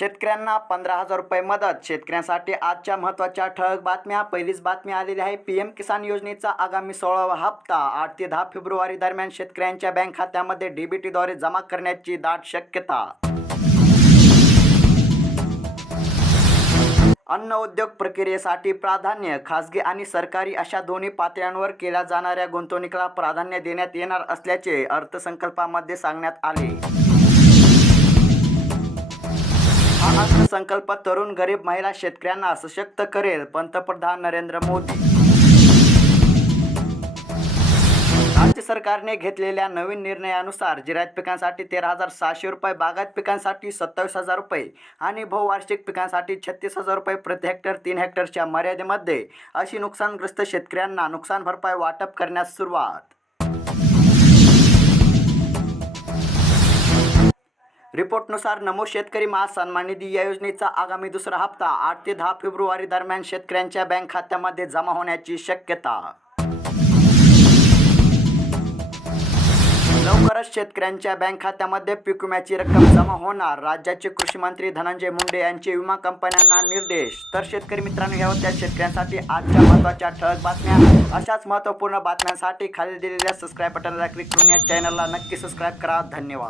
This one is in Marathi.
शेतकऱ्यांना पंधरा हजार रुपये मदत. शेतकऱ्यांसाठी आजच्या महत्त्वाच्या ठळक बातम्या. पहिलीच बातमी आलेली आहे पी एम किसान योजनेचा आगामी सोळावा हप्ता. आठ ते दहा फेब्रुवारी दरम्यान शेतकऱ्यांच्या बँक खात्यामध्ये डीबीटीद्वारे जमा करण्याची दाट शक्यता. अन्न उद्योग प्रक्रियेसाठी प्राधान्य. खासगी आणि सरकारी अशा दोन्ही पातळ्यांवर केल्या जाणाऱ्या गुंतवणुकीला प्राधान्य देण्यात येणार असल्याचे अर्थसंकल्पामध्ये सांगण्यात आले. हा अर्थसंकल्प तरुण गरीब महिला शेतकऱ्यांना सशक्त करेल पंतप्रधान नरेंद्र मोदी. राज्य सरकारने घेतलेल्या नवीन निर्णयानुसार जिरायत पिकांसाठी तेरा हजार सहाशे रुपये बागायत पिकांसाठी सत्तावीस हजार रुपये आणि बहुवार्षिक पिकांसाठी छत्तीस हजार रुपये प्रति हेक्टर तीन हेक्टरच्या मर्यादेमध्ये अशी नुकसानग्रस्त शेतकऱ्यांना नुकसान भरपाई वाटप करण्यास सुरुवात. रिपोर्टनुसार नमो शेतकरी महासन्मान निधी या योजनेचा आगामी दुसरा हप्ता आठ ते दहा फेब्रुवारी दरम्यान शेतकऱ्यांच्या बँक खात्यामध्ये जमा होण्याची शक्यता. लवकरच शेतकऱ्यांच्या बँक खात्यामध्ये पीक विम्याची रक्कम जमा होणार. राज्याचे कृषी मंत्री धनंजय मुंडे यांचे विमा कंपन्यांना निर्देश. तर शेतकरी मित्रांनो या होत्या शेतकऱ्यांसाठी आजच्या महत्त्वाच्या ठळक बातम्या. अशाच महत्त्वपूर्ण बातम्यांसाठी खाली दिलेल्या सबस्क्राईब बटनला क्लिक करून या चॅनलला नक्की सबस्क्राईब करा. धन्यवाद.